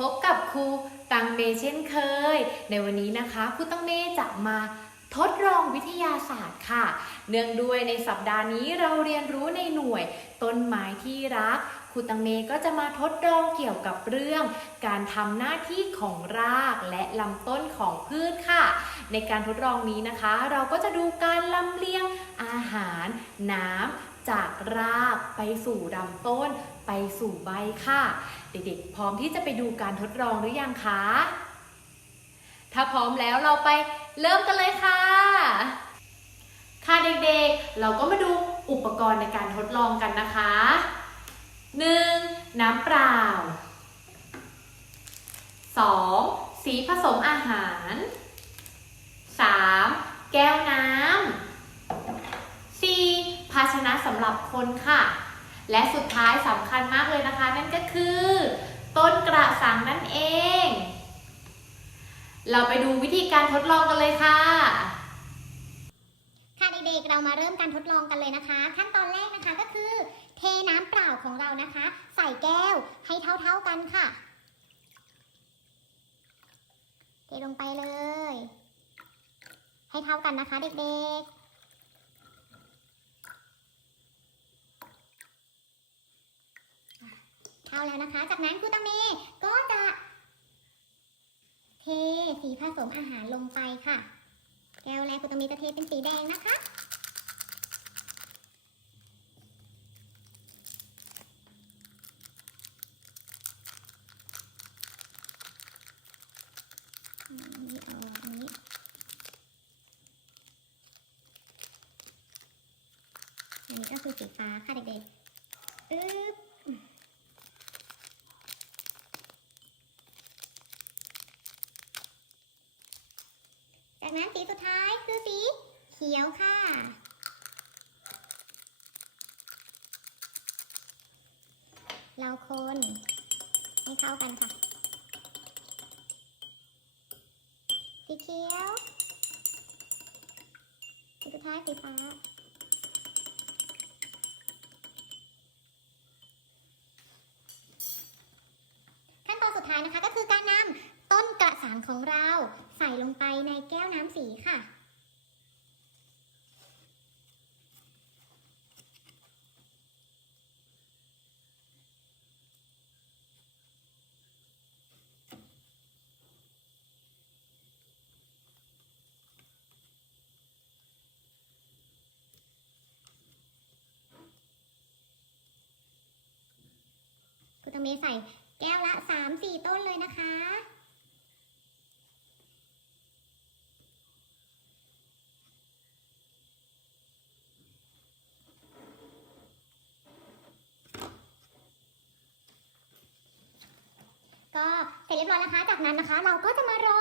พบกับครูตังเมเช่นเคย ในวันนี้นะคะครูตังเมจะมาทดลองวิทยาศาสตร์ค่ะ เนื่องด้วยในสัปดาห์นี้เราเรียนรู้ในหน่วย ต้นไม้ที่รักครูตังเมก็จะมาทดลองเกี่ยวกับเรื่อง การทำหน้าที่ของรากและลำต้นของพืชค่ะ ในการทดลองนี้นะคะ เราก็จะดูการลำเลียงอาหาร น้ำจากรากไปสู่ลำต้น ไปสู่ใบค่ะ เด็กๆ พร้อมที่จะไปดูการทดลองหรือยังคะ ถ้าพร้อมแล้วเราไปเริ่มกันเลยค่ะ ค่ะเด็กๆ เราก็มาดูอุปกรณ์ในการทดลองกันนะคะ 1. น้ำเปล่า 2. สีผสมอาหาร 3. แก้วน้ำ 4. ภาชนะสำหรับคนค่ะ และสุดท้ายสำคัญมากเลยนะคะ นั่นก็คือ ต้นกระสังนั่นเอง เราไปดูวิธีการทดลองกันเลยค่ะ ค่ะเด็กๆเรามาเริ่มการทดลองกันเลยนะคะ ขั้นตอนแรกนะคะก็คือ เทน้ำเปล่าของเรานะคะ ใส่แก้วให้เท่าๆกันค่ะ เทลงไปเลย ให้เท่ากันนะคะเด็กๆ เท่าแล้ว นะคะ จากนั้นครูตังเมก็จะ เทสีผสมอาหารลงไปค่ะ แก้วแรกคุณตรงนี้จะเทเป็นสีแดงนะคะอันนี้เอาอันนี้อันนี้ก็คือสีฟ้าค่ะเด็กๆอึ๊บ จากนั้นสีสุดท้ายคือสีเขียวค่ะ เราคนให้เข้ากันค่ะ สีเขียว สีสุดท้ายสีฟ้าขั้นตอนสุดท้ายนะคะก็คือการนำต้นกระสังของเรา ลงไปในแก้วน้ำสีค่ะ คุณตังเมใส่แก้วละ 3-4 ต้นเลยนะคะ ก็เสร็จเรี ยบร้อยนะคะ จากนั้นนะคะ เราก็จะมารอ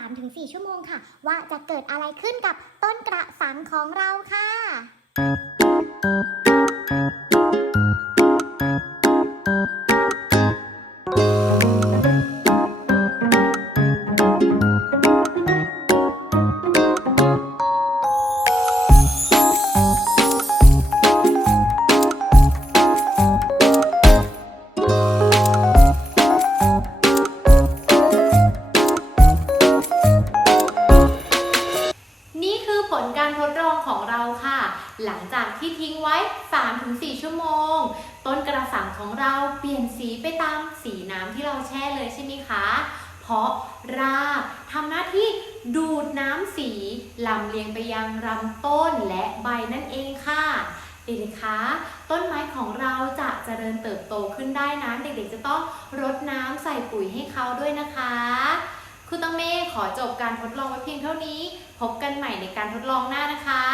3-4 ชั่วโมงค่ะ ว่าจะเกิดอะไรขึ้นกับต้นกระสังของเราค่ะ การทดลองของเราค่ะ หลังจากที่ทิ้งไว้ 3-4 ชั่วโมง ต้นกระสังของเราเปลี่ยนสีไปตามสีน้ำที่เราแช่เลยใช่ไหมคะ เพราะรากทำหน้าที่ดูดน้ำสีลำเลียงไปยังลำต้นและใบนั่นเองค่ะเด็กๆ คะ ต้นไม้ของเราจะเจริญเติบโตขึ้นได้นั้นเด็กๆ จะต้องรดน้ำใส่ปุ๋ยให้เขาด้วยนะคะ คุณตังเมฆขอจบการทดลองไว้เพียงเท่านี้ พบกันใหม่ในการทดลองหน้านะคะ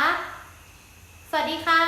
สวัสดีค่ะ